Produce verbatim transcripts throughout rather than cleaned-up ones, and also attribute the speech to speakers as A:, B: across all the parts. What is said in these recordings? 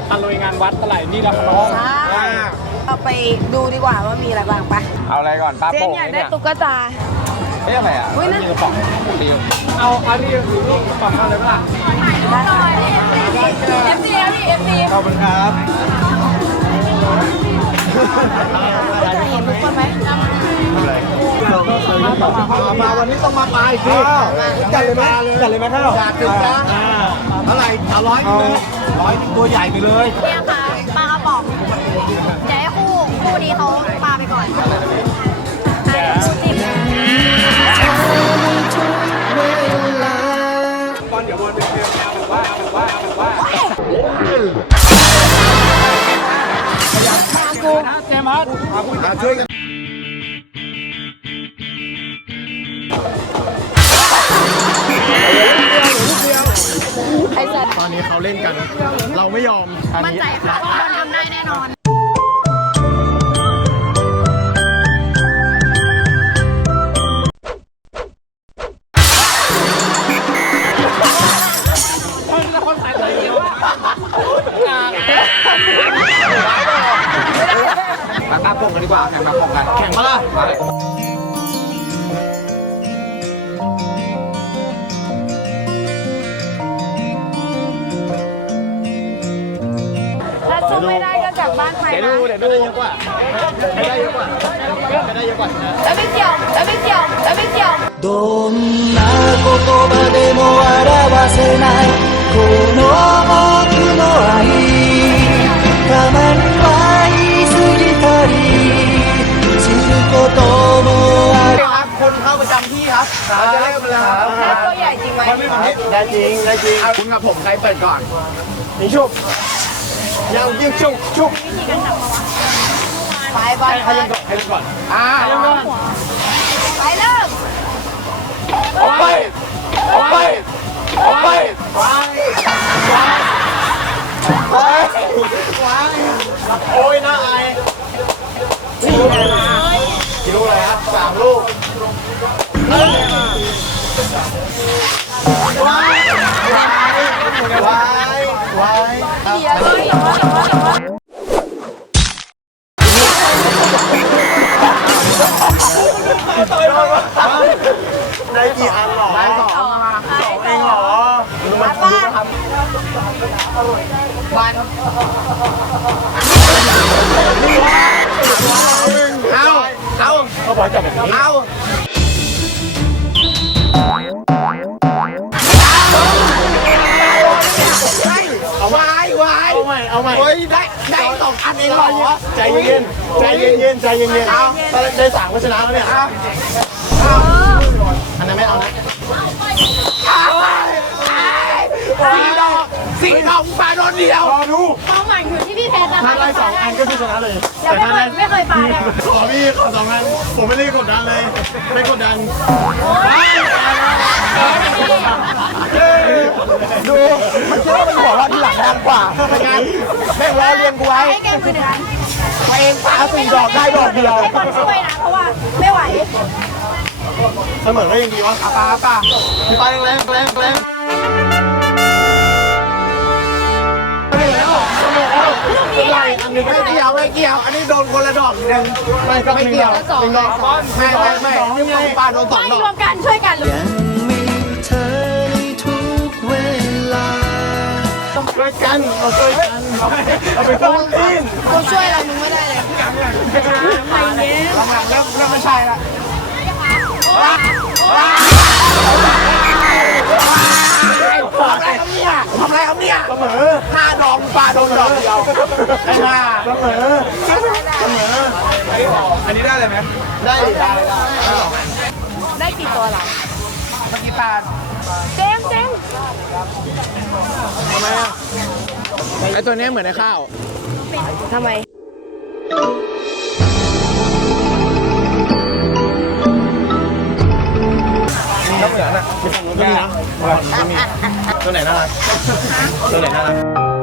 A: ตะลุยงานวัดเท่าไหร่นี่เราน้องใช่
B: เราไปดูดีกว่าว่ามีอะไรบ้างปะ
A: เอาอะไรก่อนป้าโป่ง
B: อยากได้ตุ๊กตา
A: เฮ้ยอะไรอ่ะมีกระป๋องดีเอาอันนี้นี่กระป๋องเอาเลยเปล่า
B: เอฟซีพี่เอฟซี
A: ขอบคุณครับ
B: จะเห็นทุกคนไหม
A: มาวันนี้ต้องมาปลายพี่จัดเลยไหมจัดเลยไหมข้าวจัดถึงจ้าเท่าไหร่เอาร้อยเลยร้อยตัวใหญ่ไปเลย
C: เนี่ยค่ะปลากระป๋องเดี๋ยวให้คู่คู่นี้เขาปลาไปก่อน
A: ตอนเดี๋ยวบอลเป็นเรื่องแบบว่าแบบว่าแบบว่ากูเจมัสมาช่วยกันตอนนี้เขาเล่นกันเราไม่ยอม
C: มั่นใจค่ะว่าทำได้แน่นอน
A: มาตาปงกันดีกว่าแข่งมาปงกันแข่งมาละ
B: ถ้าสู้ไม่ได้ก็กลับบ้านไป
A: เดี๋ยวดูเดี๋ยวดูเยอะกว่าได้เยอะกว่าได้เยอะกว่า
B: จะไม่เกี่ยวจะไม่เกี่ยวจะไม่เกี่ยว
D: どんな言葉でも表せないこの僕の愛たまには言い過ぎたりすることもある
A: ครับคนเข้าประจำที่ครับเราจะเริ่มแล้วครับ
B: ตัวใหญ่จริงไหม
A: ได้จริงได้จริงคุณกับผมใครเปิดก่อนยิงชุบยังยิงชุบชุบ
B: ไปไป
A: ใครยิงก่อนใครยิงก่อนอ่ายิงก่อน
B: ไปเริ่ม
A: ออกไปออกไปออกไปไปไปไปโอ้ยน่าอายนี่ไงกี่ลูกเลยครับสามลูกวายวายวาย
B: เดี๋ยวเดี๋ยวเดี๋ยว
A: ได้กี่อันหรอได้สองมาสองเองหรอมาดูทำวันเอาเอาเขาบอกจับเอาเอาไว้ไว้เอาใหม่เอาใหม่ได้ได้สองอันเองหรอใจเย็นใจเย็นเย็นใจเย็นเย็นเอาได้สามก็ชนะแล้วเนี่ยอันนั้นไม่เอานะสี่ดอกสี่ดอกปลาโดนเดียวดู
C: เป้าหมายอยู่ที่พี่เพชรนะคะ
A: ถ้าได้สองอันก็คือชนะเลย
C: ยังไม่เคยไม่เคยปลาเลย
A: ขอพี่ขอสองอันผมไม่ได้กดดันเลยไม่กดดันดูมันคิดว่ามันหัวเราะที่หลังแรงกว่าเป็นไงแม่งล้อเลียนกูไว้
C: ให้แกมือหนึ่งอัน
A: ตัวเองปลาสี่ดอกได้ดอกเดียว
C: คนช่วยนะเพราะว่าไม่ไหว
A: เสมอได้ยังดีวะปลาปลาไปแรงแรงแรงอันนี้ไม่เกี่ยวไม่เกี่ยวอันนี้โดนคนละดอกหนึ่งไม่ไม่เกี่ยวหนึ่งดอกไม่ไม่ไม่นี่ไงปลาโดนสองดอก
C: รวมกันช่วยกัน
D: ยังมีเธอในทุกเวลา
A: ช่วยกันเราช่วยกันเราเป็นคนจีน
B: กูช่วยอะไรมึงไม่ได้เลยไปเย็น
A: หลังๆเริ่มเริ่มไม่ใช่ละทำอะไรครับเนี่ยทำอะไรครับเนี่ยเสมอห้าดอกปลาโดนดอกเดียวได้ห้าเสมอเสมออันนี้ได้เลยไหมได้ได้ได้
B: ได้กี่ตัวหรอ
A: เมื่อกี้ปลา
B: เจ๊งเจ๊ง
A: ทำไมอ่ะไอตัวนี้เหมือนในข้าว
B: ทำไม
A: น้ำเหลืองอ่ะมีฝั่งนู้นก็มีนะฝั่งนู้นก็มีตัวไหนน่ารักตัวไหนน่ารัก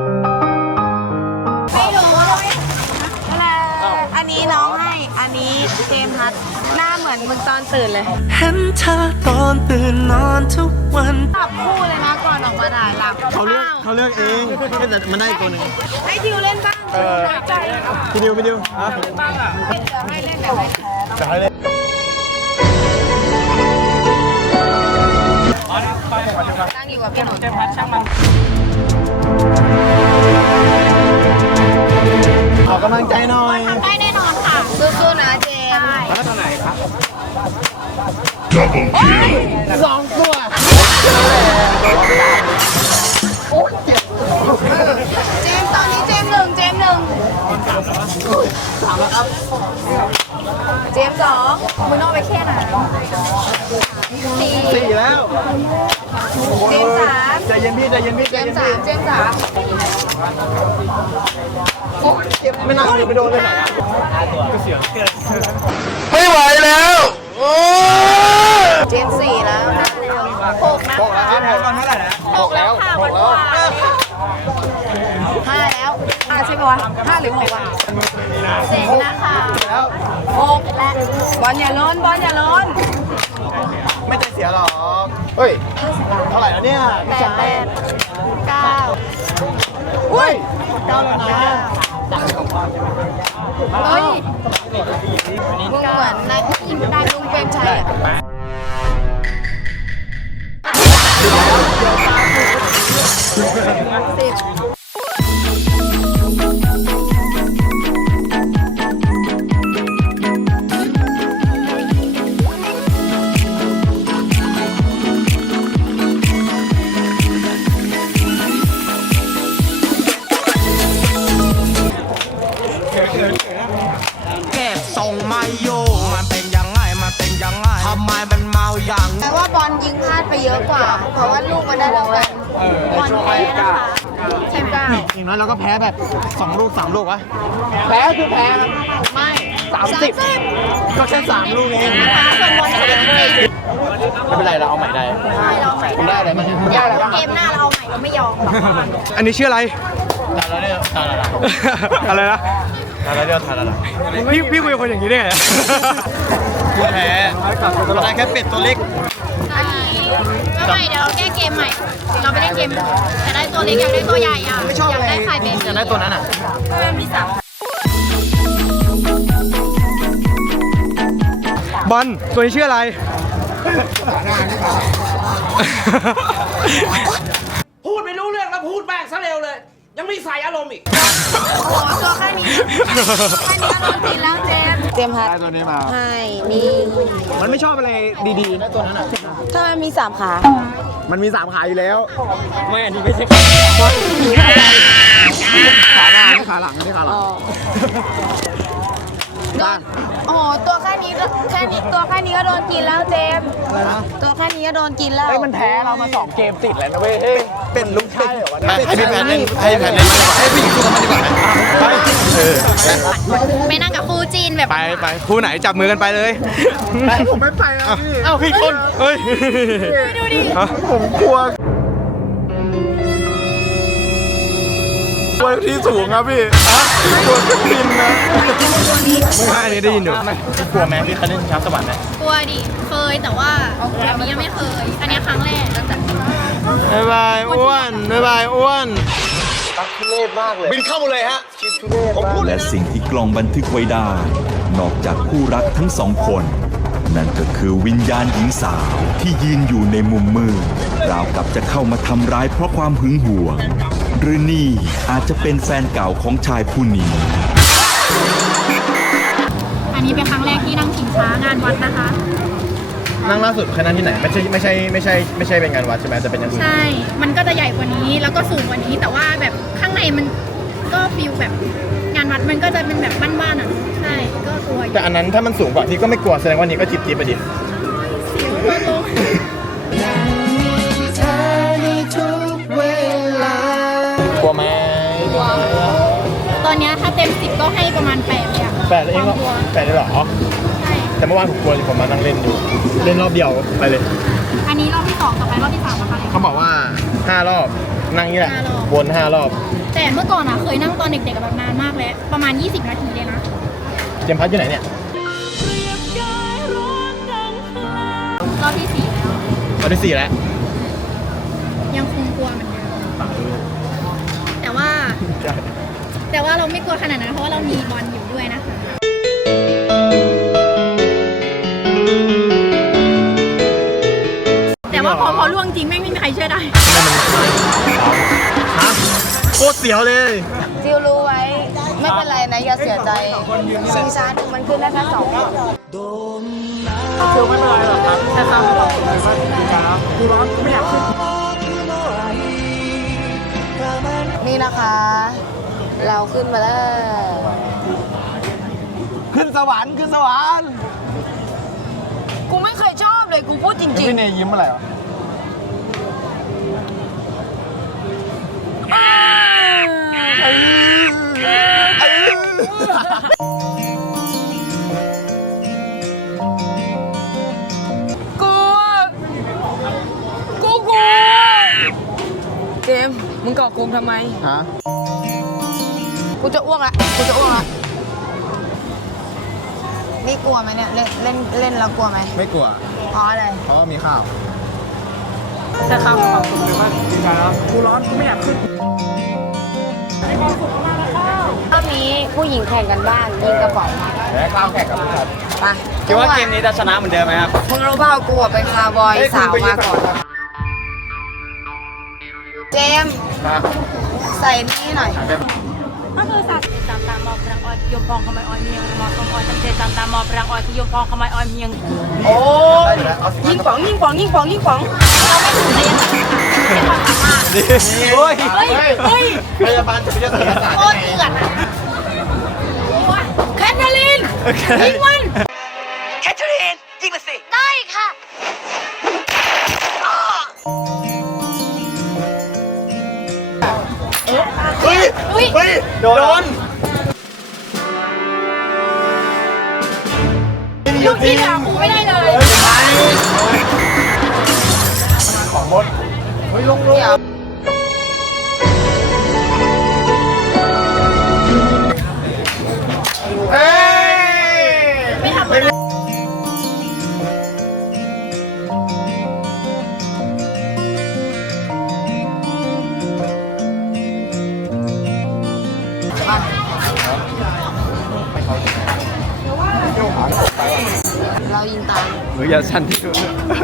B: ไม่รู้อะไรอันนี้น้องให้อันนี้เจมส์ฮัทหน้าเหมือนมึงตอนตื่นเลย
D: เห็นเธอตอนตื่นนอนทุกวัน
B: จับคู่เลยนะก่อนนออกมาถ่ายหลัง
A: เขาเลือกเขาเลือกเองแต่มันได้ตัวหนึ่ง
B: ให้ดิวเล่นบ้าง
A: เออพี่ดิวพี่ดิวอ่ะ
B: ให้เล่นแต่ไม่แพ้
A: จะให้เลย
B: ตั้งอยู่กับพี่หนุ่มเต็มพัดช่างมัน
A: ขอกำลังใจหน่อย
C: ทำได้แน่นอนค่ะ
B: สู้ๆนะเจม
A: แล้วเท่าไหร่ครับ
B: สองตัวเจมตอนนี้เจมหนึ่งเจมหนึ่งเจมสองมึงต้องไปแค่ไหนสี่
A: สี่แล้ว
B: เจมสาม
A: ใจเย็นพี่ใจเย็นพี่
B: เจมสามเจมสาม
A: ไม่น่าไปโดนเลยไหนไม่ไหวแล้วโอ้
B: เจมสี่แล้วหกนะ
A: บอกแล้วครับบอกก่อนเท่าไหร่นะบอกแล้วบอกแล้ว
B: ห้าแล้วห้าใช่ไหมวะห้าหรือหกวะ
C: เจ็ดนะคะ
A: แล้ว
B: หกและบอลอย่าล้นบอลอย่าล้น
A: ไม่ใจเสียหรอกเฮ้ยเท่าไหร่แล้วเนี่ย
B: แปดแปดเก้า
A: เฮ้ยเก้าแล้วนะ
B: เฮ้ยมึงเหมือนนายที่ได้ลุงเปรมชัยอะสิบ
E: เก็บทรงไม่อยู่มันเป็นยังไง มันเป็นยังไง ทำไมมันเมาอย่าง
B: แปลว่าบอลยิงพลาดไปเยอะกว่า เพราะว่าลูกมันได้เท่ากัน
C: บอลแพ้นะคะ
B: เช่นกัน
A: อย่างน้อยเราก็แพ้แบบสองลูกสามลูกวะแพ้คือแพ้ครับไม่สามสิบก็แค่สามลูกเอง
C: นะคะส่วนบอลชนะจริง
A: ไม่เป็นไรเราเอาใหม่ได้
C: ใช่เราใหม่
A: ได้อะไรบ้าง
C: อยากเกมหน้าเราเอาใหม่เราไม่ยอม
F: อันนี้ชื่ออะไร
A: ทานแล้วเนี่ยทานแล้ว
F: อะไรนะ
A: ทานแล้วเนี่ยทานแล้ว
F: พี่พี่คุยกับคนอย่างนี้ได้ไง
A: ผู้แพ้เราได้แค่เป็ดตัวเล็ก
C: อันนี้ก็ใหม่เดี๋ยวเราแก้เกมใหม่ เราไปเล่นเกมจะได้ตัวเล็กอยากได้ตัวใหญ่อ่ะ
A: ไม่ชอบ
C: อยาก
A: อะไร
C: ได้ไข่เบบี้
A: อยากได้ตัวนั้นอ่ะ
C: เพื่อนที่สาม
F: บอลตัวนี้ชื่ออะไร
G: พูดไม่รู้เรื่องแล้วพูดแม่งซะเร็วเลย ยังไม่ใส่อารมณ์อีก
B: โอ้โหตัวแค่นี้แค่นี้ก็โดนกินแล้วเจมเจมส์พัด
A: ได้ตัวนี้มา
B: ให้นี่
A: มันไม่ชอบอะไรดีๆนะตัวนั้นอ่ะ
B: ถ้ามันมีสามขา
A: มันมีสามขาอยู่แล้ว
F: ไม่อันนี้ไม่ใช่
A: ขาหน้าไม่ขาหลังไม่ขาหลัง
B: โดนโอ้โหตัวแค่นี้ก็แค่นี้ตัวแค่นี้ก็โดนกินแล้วเจมส์ตัวแค่นี้ก็โดนกินแล้ว
A: เฮ้ยมันแพ้เรามาสองเกมติดแล้วนะเว้ยเฮ้ยเป็นลูกใช่เหรอวะให้พี่แพนเล่นให้แพนเล่นให้พี่หญิงสู้กับมันดีกว่าไปเออ
C: ไปนั่งกับครูจีนแบบ
F: ไปไปคู่ไหนจับมือกันไปเลย
A: ไปผมไม่ไปแล้วพี่เอ้าพี่คน
F: เฮ้ย
C: ดูดิ
A: ผมกลัวกลัวที่สูงครับพี่กลัวเครื่องบินนะ
F: ไม่อันนี้ได้ยินอยู่
A: กลัวไหมพี่เคยเล่นช้างสวรรค์ไหม
C: กลัวดิ เคยแต่ว่าแบบนี้ยังไม่เคย อันนี้ครั้งแรกตั้งแต่
A: บ๊ายบายอ้วนบ๊ายบายอ้วนตักทุเรศมากเลยบินเข้ามาเลยฮะชิดทุเรศผมพูด
H: และสิ่งที่กล้องบันทึกไว้ได้ นอกจากคู่รักทั้งสองคน นั่นก็คือวิญญาณหญิงสาวที่ยืนอยู่ในมุมมืดราวกับจะเข้ามาทำร้ายเพราะความหึงหวง หรือนี่อาจจะเป็นแฟนเก่าของชายผู้นี้
C: อันนี้เป็นครั้งแรกที่นั่งชิงช้างานวัดนะคะ
A: นั่งล่าสุดคณะที่ไหนไม่ใช่ไม่ใช่ไม่ใช่ไม่ใช่เป็นงานวัดใช่ไหมแต่เป็นอย่างอื่น
C: ใช่ มันก็จะใหญ่กว่านี้แล้วก็สูงกว่านี้ แต่ว่าแบบข้างในมันก็ฟิลแบบงานวัดมันก็จะเป็นแบบบ้านๆอ่ะ ใช่ ก็กลัวอยู่
A: แต่อันนั้นถ้ามันสูงกว่านี้ก็ไม่กลัวแสดงว่านี้ก็จิบจิบไปดิ
C: เสียวก็ลง
A: กลัวไหม
C: ตอนเนี้ยถ้าเต็มสิบก็ให้ประมาณแปดเลยอะ
A: แปดเองเหรอ
C: ความกลัว
A: แปดเลยเหรอ
C: ใช่
A: แต่เมื่อวานผมกลัวผมมานั่งเล่นอยู่ เล่นรอบเดียวไปเลย
C: อันนี้รอบที่สองต่อไปรอบที่สามนะคะ
A: เขาบอกว่าห้ารอบนั่งนี่แหละ
C: ห้ารอบ
A: วนห้ารอบ
C: แต่เมื่อก่อนอะเคยนั่งตอนเด็กๆแบบนานมากแล้วประมาณยี่สิบนาทีเลยนะ
A: เจมส์พัดอยู่ไหนเนี่ย
C: รอบที่สี่แล้ว
A: ตอนที่สี่แล้ว
C: ยังคงกลัวเหมือนเดิมแต่ว่า แต่ว่าเราไม่กลัวขนาดนั้นเพราะว่าเรามีบอลอยู่ด้วยนะคะแต่ว่าพอพอล่วงจริงแม่งไม่มีใครเชื่อได้
F: โคตรเสียวเลย
B: จิวรู้ไว้ ไม่เป็นไรนะอย่าเสียใจชิงช้าหนึ่งมันขึ้นได้แค่สองคน
A: คือไม่เป็นไรหรอกครับแค่สร้างความสุขในบ้านคุณจ้ากูร้อนกูไม่อยากขึ้น
B: นี่นะคะ เราขึ้นมาแล้ว
A: ขึ้นสวรรค์ขึ้นสวรรค์
B: กูไม่เคยชอบเลยกูพูดจริง
A: พี่เนยยิ้มอะไรวะ
B: ๆกูกูกูเจมส์มึงเกาะกูทำไม
A: ฮะ
B: กูจะอ้วกละกูจะอ้วกละนี่กลัวไหมเนี่ยเล่นเล่นเล่นแล้วกลัวไหม
A: ไม่กลัว
B: เพราะอะไร
A: เพราะว่ามีข้าวแค่ข้าวมีความสุขในบ้านคุณจ้าแล้วกูร้อนกูไม่อยากขึ้น
B: รอบนี้ผู้หญิงแข่งกันบ้านยิงกระป๋อง
A: แพ้ข้าวแข่งกับผู้ชาย
B: ไป
F: คิดว่าเกมนี้จะชนะเหมือนเดิมไหมครับ
B: มึงรู้เปล่ากูอะเป็นคาร์บอยสาวมาก่อน เจมส์ใส่นี่หน่อย
I: ก็คือสัตว์ตามตามมอพรังออยยมพองขมายออยเมียงมอตองออยตั้งเตตามตามมอพรังออยยมพองขมายออยเมียง
B: โอ้ยิงป๋องยิงป๋องยิงป๋องยิงป๋องเราไม่ถึงเรียนเป็นความสามารถ
F: โอ้ย
B: เฮ้ยเฮ้ย
A: พยาบาลจะไม่ใช่ศิลศาสตร์
B: โคตรเถื่อนอะแคทเธอรีนยิงมันแคทเธอรีนยิงมาสิได้ค่ะ
A: เฮ้ย
B: อุ้ย
A: เฮ้ยโดน
B: ลูกที่เหลือกูไม่ได้เลย
A: ของมดเฮ้ยลงลงเอ้ย
B: ไม่ทำอะไรเรายิงตาม
F: เฮ้ยอย่าสั่นที่สุด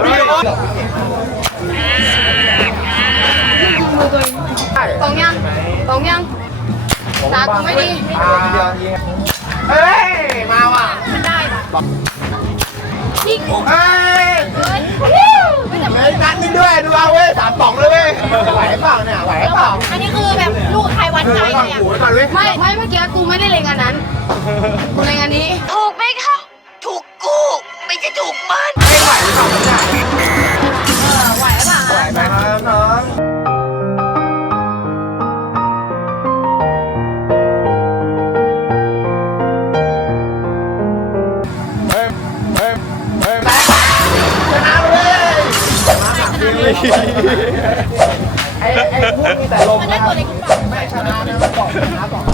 B: ตรงยังตรงยังตากูไม่ดี
A: เฮ้ย มาว่ะ
B: มันได้ปะยิงกู
A: เฮ้ย
B: เฮ้ย
A: เฮ้ยนัดนึงด้วยดูเอาเว้ยสามป่องเลยเว้ยไหวเปล่าเนี่ยไหวเปล่า
B: อันนี้คือแบบลูกใครวัดใจ
A: ก่อน
B: เนี่ย
A: หูก่อนเว้ย
B: ไม่ไม่เมื่อกี้กูไม่ได้เล็งอันนั้นกูเล็งอันนี้ถูกไหมคะถูกกูไม่ใช่ถูกมัน
A: ไม่ไหวหรือเปล่าเนี่ย
B: เออไหวหรือเปล่า
A: ไหวไหมครับน้องเฮ้ยเฮ้ยเฮ้ยชนะเลยไอ้ไอ้พวกมีแต่ลม
B: มัน
A: นะ
B: ได้
A: ครั
B: ตัว
A: บ
B: เล็กกว่า
A: ไม่ชนะนะบอกชนะบอก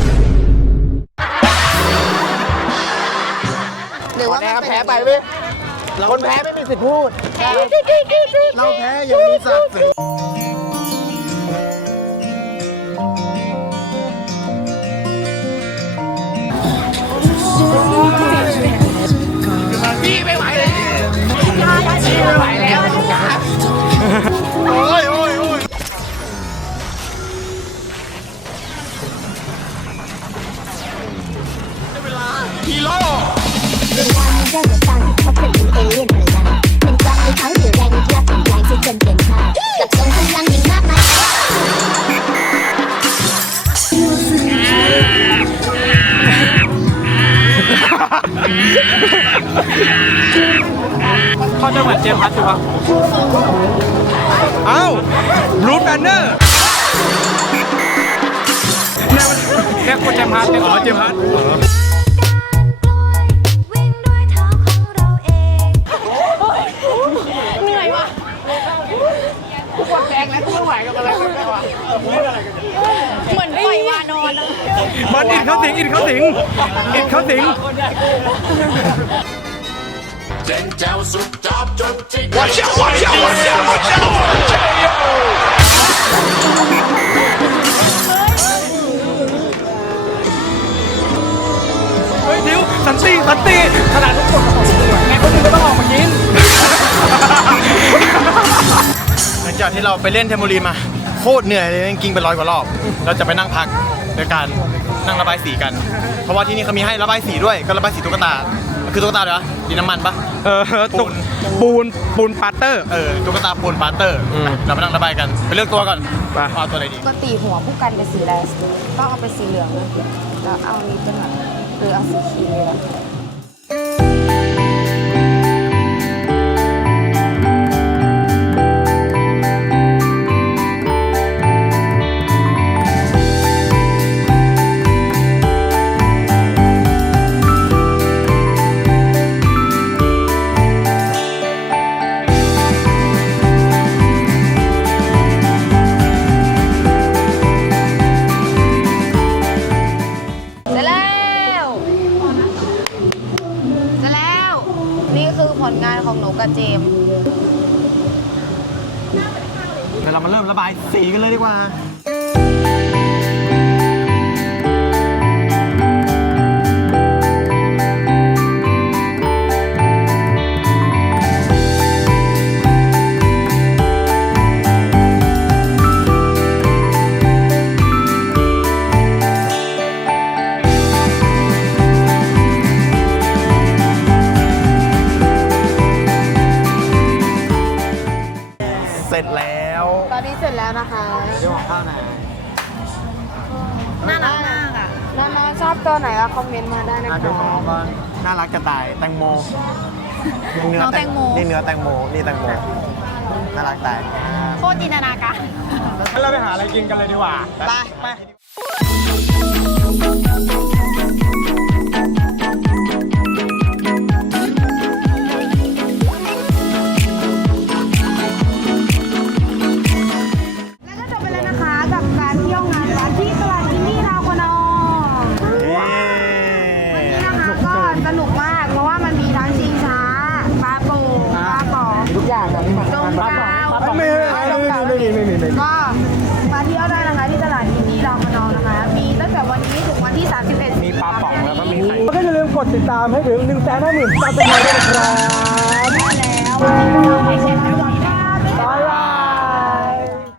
B: หรือว่ามัน
A: แพ้ไปเว้ยคนแพ้ไม่มีสิทธิ์พูด เราแพ้ยังมีศักดิ์ศรีพี่ไม่ไหวเลยพี่ไม่ไหวแล้วโอ้ยโอ้ยโอ้ยเวลาฮีโร่
J: เรื่องราวมันเริ่มจากตอนที่เขาเป็นเอเลี่ยนพลังเป็นกล้องที่เขาถือแรงยึดยับถึงแรงที่จนเปลี่ยนท่ากับทรงพลังอย่างมากมาย
F: เขาจะเหมือนเจมส์พัทถูกปะเอ้ารูทแบนเนอร์แค่คนเจมส์พัทอ๋อเจมส์พัท
B: เหนื่อยว่ะ
A: แรงแล้วไม่ไหวกับอะไรกันวะ
B: เหมือนปล่อยวานอนอะ
F: บอลอิดเข้าสิงอิดเข้าสิงอิดเข้าสิง
H: Watch out, watch out, watch out, watch out, watch out!
F: ติสันติขนาดทุกคนของตัวไงคนนึงก็ต้องออกมากิน
A: หลังจากที่เราไปเล่นเทมโบลีนมาโคตรเหนื่อยเลยจริงๆเป็นร้อยกว่ารอบเราจะไปนั่งพักโดยการนั่งระบายสีกัน เพราะว่าที่นี่เขามีให้ระบายสีด้วยก็ระบายสีตุ๊กตาคือตุ๊กตาเหรอดินน้ำมันปะ
F: เออปูนปูนปูนปาเตอร์
A: เออตุ๊กตาปูนปาเตอร์
F: อืม
A: เราไปนั่งระบายกันไปเลือกตัวก่อน
F: ไป
A: เอาตัวไหนดี
B: ก็ตีหัวผู้กันเป็นสีอะไรต้องเอาเป็นสีเหลืองนะแล้วเอานี้เป็นแบบหรือเอาสีครีมเลยล่ะ เสร็จแล้วเสร็จแล้ว นี่คือผลงานของหนูกับเจมส์
A: เดี๋ยวเรามาเริ่มระบายสีกันเลยดีกว่าเสร็จแล้ว
B: ตอนนี้เสร็จแล้วนะคะ
A: เดี๋ยวของข้าวหน่อย
C: น่ารักมากอ่ะ
B: น้องๆชอบตัวไหนก็คอมเมนต์มาได้นะ
A: อ่ะ
B: คะ
A: ดูของก่อนน่ารักจะตายแตงโม
C: น้องแตงโม
A: นี่เนื้อแตงโมนี่แตงโมน่ารักตาย
C: โคตรจินตนาการ
F: งั้นเราไปหาอะไรกินกันเลยดีกว่า
A: ไปไป
B: แล้วก็จบไปแล้วนะคะกับการเที่ยวงานวัดที่ตลาดอินดี้ดาวคนองวันนี้นะคะก็สนุกมากเพราะว่ามันมีทั้งชิงช้าปลาโป่งปลาป๋องทุกอย่างนะดงดาวก็มาเที่ยวได้นะคะที่ตลาดอินดี้ดาวคนองนะคะ มีตั้งแต่วันนี้ถึงวันที่สามสิบเอ็ดมีปลาป๋องแล้วก็มีไข่
F: ก็อย่าลืมกดติดตามให้ถึงหนึ่งแสนห้าหมื่นซับสไครต์ด้วยนะครับ
B: ได้แล้ววันนี้ก็ไข่เช็ดให้วัน